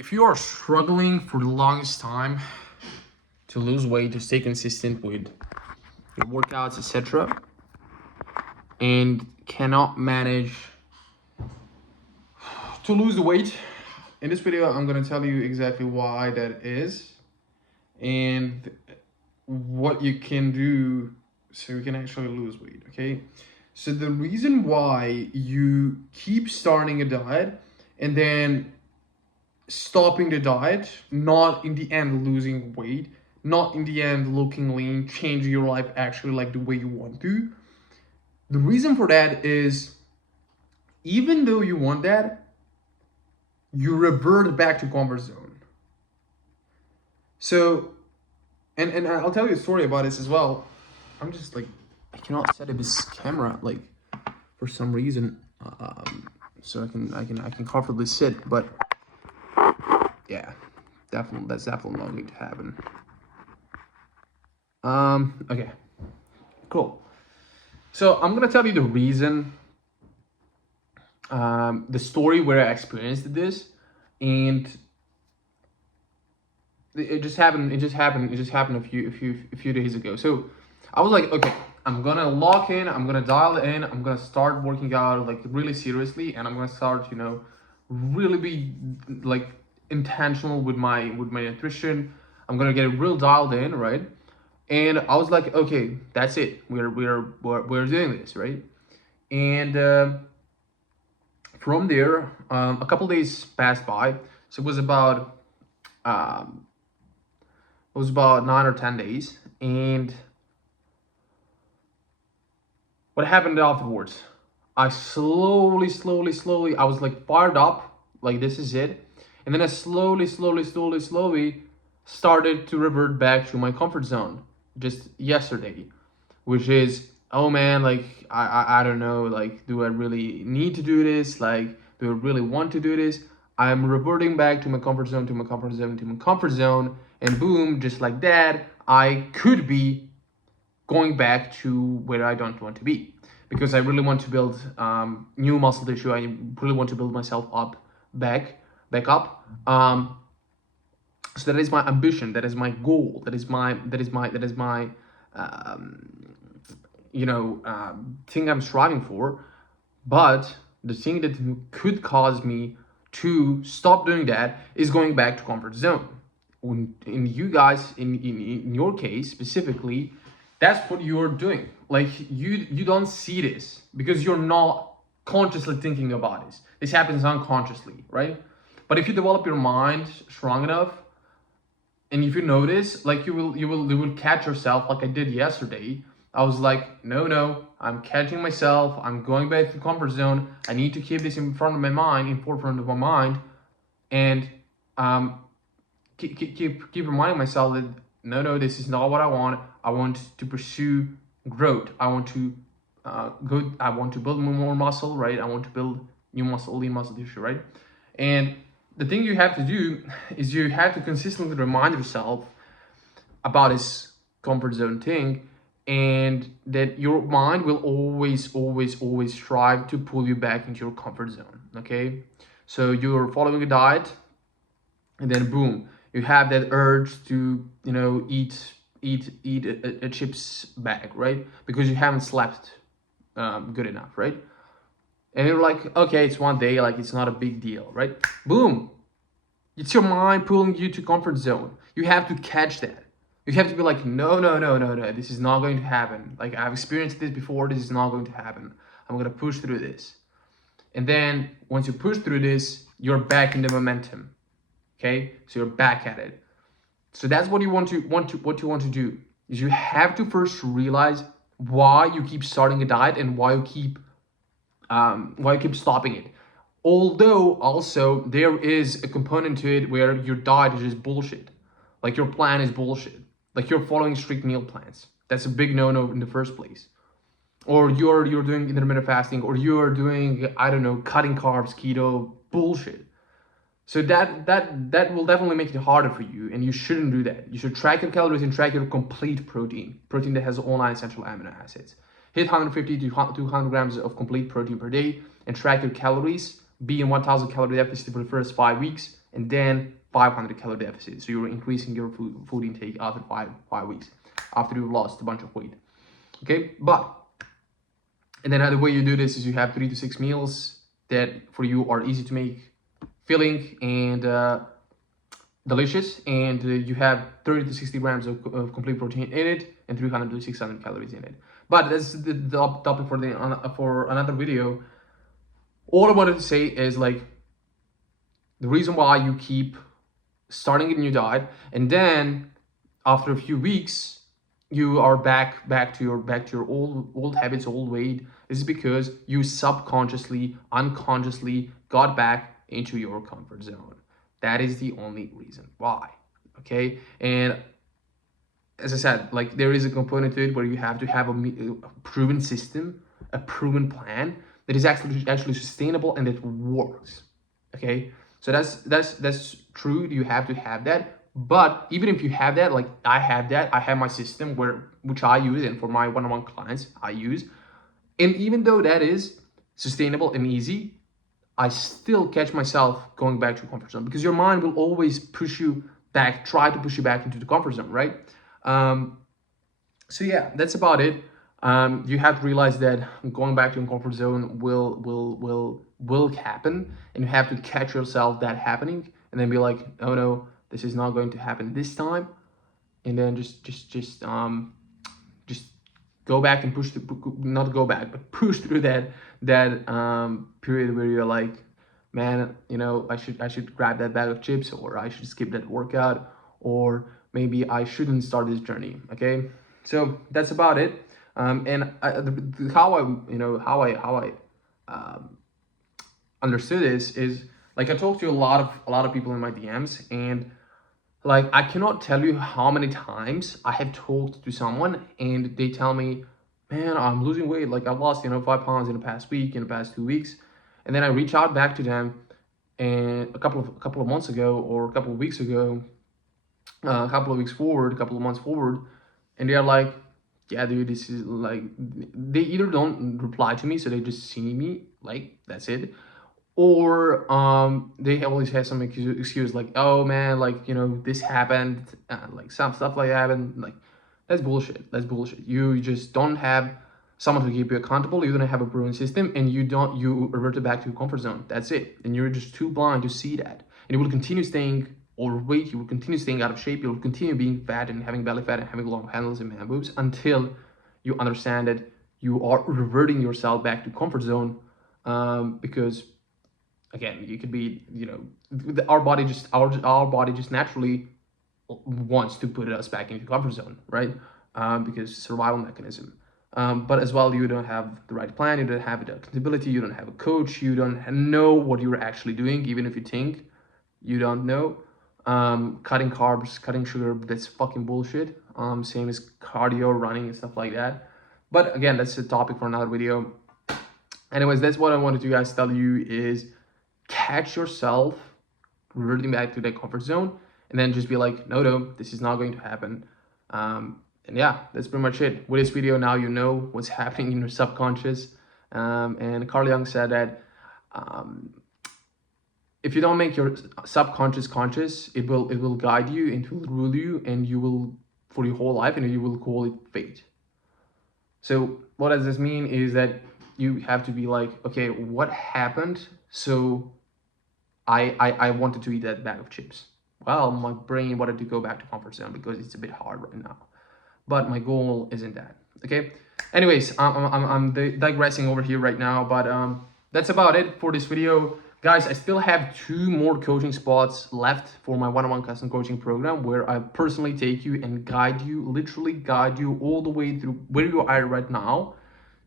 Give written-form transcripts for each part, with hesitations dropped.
If you are struggling for the longest time to lose weight, to stay consistent with your workouts, etc., and cannot manage to lose the weight, in this video I'm going to tell you exactly why that is and what you can do so you can actually lose weight. Okay, so the reason why you keep starting a diet and then stopping the diet, not in the end losing weight, not in the end looking lean, changing your life actually like the way you want to. The reason for that is, even though you want that, you revert back to comfort zone. So, and I'll tell you a story about this as well. I'm just like, I cannot set up this camera like for some reason, so I can comfortably sit, but yeah, that's definitely not going to happen. Okay, cool. So I'm gonna tell you the reason, the story where I experienced this, and it just happened a few days ago. So I was like, okay, I'm gonna lock in, I'm gonna dial in, I'm gonna start working out like really seriously, and I'm gonna start, really be like intentional with my nutrition. I'm gonna get it real dialed in, right? And I was like, okay, that's it. We're doing this, right? And from there, a couple days passed by. So it was about 9 or 10 days. And what happened afterwards? I slowly, I was like fired up, like this is it. And then I slowly started to revert back to my comfort zone just yesterday, which is, oh man, like I don't know, like, do I really need to do this? Like, do I really want to do this? I'm reverting back to my comfort zone, and boom, just like that, I could be going back to where I don't want to be, because I really want to build new muscle tissue. I really want to build myself up back up. So that is my ambition. That is my goal. That is my thing I'm striving for. But the thing that could cause me to stop doing that is going back to comfort zone. In you guys, in your case specifically, that's what you're doing. Like, you don't see this because you're not consciously thinking about this. This happens unconsciously, right? But if you develop your mind strong enough, and if you notice, like, you will catch yourself, like I did yesterday. I was like, no, I'm catching myself. I'm going back to comfort zone. I need to keep this in forefront of my mind, and keep reminding myself that no, this is not what I want. I want to pursue growth. I want to I want to build more muscle, right? I want to build new muscle, lean muscle tissue, right? And the thing you have to do is you have to consistently remind yourself about this comfort zone thing, and that your mind will always strive to pull you back into your comfort zone. Okay, so you're following a diet, and then boom, you have that urge to eat a chips bag, right? Because you haven't slept good enough, right? And you're like, okay, it's one day, like, it's not a big deal, right? Boom. It's your mind pulling you to comfort zone. You have to catch that. You have to be like, no, this is not going to happen. Like, I've experienced this before, this is not going to happen. I'm going to push through this. And then once you push through this, you're back in the momentum. Okay? So you're back at it. So that's what you want to do. Is you have to first realize why you keep starting a diet and why you keep stopping it. Although also there is a component to it where your diet is just bullshit. Like, your plan is bullshit. Like, you're following strict meal plans. That's a big no-no in the first place. Or you're doing intermittent fasting, or you're doing, I don't know, cutting carbs, keto, bullshit. So that will definitely make it harder for you, and you shouldn't do that. You should track your calories and track your complete protein that has all 9 essential amino acids. Hit 150 to 200 grams of complete protein per day, and track your calories. Be in 1,000 calorie deficit for the first 5 weeks, and then 500 calorie deficit. So you're increasing your food intake after five weeks, after you've lost a bunch of weight. Okay, and then the way you do this is you have 3 to 6 meals that for you are easy to make, filling, and delicious, and you have 30 to 60 grams of complete protein in it and 300 to 600 calories in it. But that's the topic for another video. All I wanted to say is like the reason why you keep starting a new diet and then after a few weeks you are back to your old habits, old weight, is because you subconsciously, unconsciously got back into your comfort zone. That is the only reason why. Okay, and as I said, like there is a component to it where you have to have a proven system, a proven plan that is actually sustainable and that works. Okay, so that's true. You have to have that. But even if you have that, like I have that, I have my system which I use, and for my one-on-one clients I use. And even though that is sustainable and easy, I still catch myself going back to comfort zone, because your mind will always push you back, try to push you back into the comfort zone, right? So yeah, that's about it. You have to realize that going back to your comfort zone will happen, and you have to catch yourself that happening, and then be like, oh no, this is not going to happen this time, and then just go back and not go back, but push through that period where you're like, man, you know, I should grab that bag of chips, or I should skip that workout, or maybe I shouldn't start this journey. Okay, so that's about it. And how I understood this is like I talked to a lot of people in my DMs, and like I cannot tell you how many times I have talked to someone and they tell me, man, I'm losing weight, like I've lost 5 pounds in the past week, in the past 2 weeks. And then I reach out back to them, and a couple of months ago, or a couple of weeks ago, a couple of weeks forward, a couple of months forward, and they're like, yeah dude, this is like, they either don't reply to me, so they just see me, like that's it, or they always have some excuse like, oh man, like this happened, like some stuff like that, and like that's bullshit. You just don't have someone to keep you accountable. You don't have a proven system, and you reverted back to your comfort zone. That's it. And you're just too blind to see that, and you will continue staying overweight, you will continue staying out of shape, you will continue being fat and having belly fat and having long handles and man boobs, until you understand that you are reverting yourself back to comfort zone. Because again, you could be, our body just naturally wants to put us back into comfort zone, right? Because survival mechanism. But as well, you don't have the right plan, you don't have the accountability, you don't have a coach, you don't know what you're actually doing, even if you think you don't know. Cutting carbs, cutting sugar, that's fucking bullshit. Same as cardio, running, and stuff like that. But again, that's a topic for another video. Anyways, that's what I wanted to guys tell you is catch yourself reverting back to that comfort zone, and then just be like, no, this is not going to happen. And yeah, that's pretty much it. With this video, now you know what's happening in your subconscious. And Carl Jung said that if you don't make your subconscious conscious, it will guide you and it will rule you, and you will, for your whole life, and you will call it fate. So what does this mean is that you have to be like, okay, what happened? So I wanted to eat that bag of chips. Well, my brain wanted to go back to comfort zone because it's a bit hard right now. But my goal isn't that. Okay. Anyways, I'm digressing over here right now, but that's about it for this video. Guys, I still have 2 more coaching spots left for my one-on-one custom coaching program, where I personally take you and guide you, literally guide you all the way through where you are right now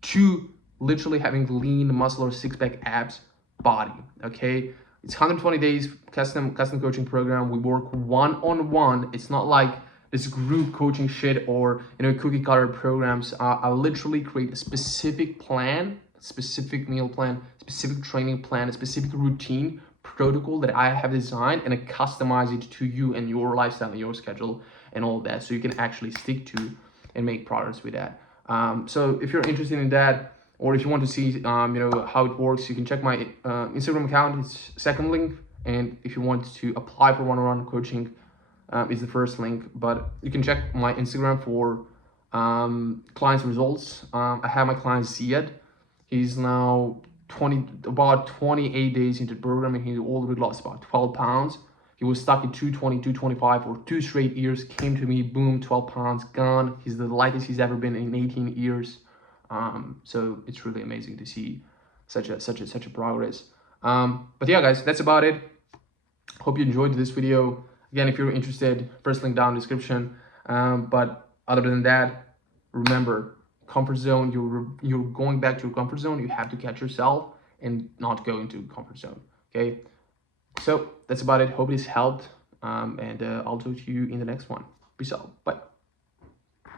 to literally having lean muscle or six-pack abs body. Okay, it's 120 days custom coaching program. We work one-on-one. It's not like this group coaching shit or cookie cutter programs. I literally create a specific plan, specific meal plan, specific training plan, a specific routine protocol that I have designed, and I customize it to you and your lifestyle and your schedule and all that, so you can actually stick to and make progress with that. So if you're interested in that, or if you want to see how it works, you can check my Instagram account. It's second link And if you want to apply for one-on-one coaching, is the first link. But you can check my Instagram for clients results. I have my client Ziad. He's now about 28 days into the program, and he already lost about 12 pounds. He was stuck at 220, 225 for 2 straight years, came to me, boom, 12 pounds gone. He's the lightest he's ever been in 18 years. So it's really amazing to see such a progress. But yeah, guys, that's about it. Hope you enjoyed this video. Again, if you're interested, first link down in the description. But other than that, remember, comfort zone, you're going back to your comfort zone. You have to catch yourself and not go into comfort zone. Okay, so that's about it. Hope this helped, and I'll talk to you in the next one. Peace out. Bye.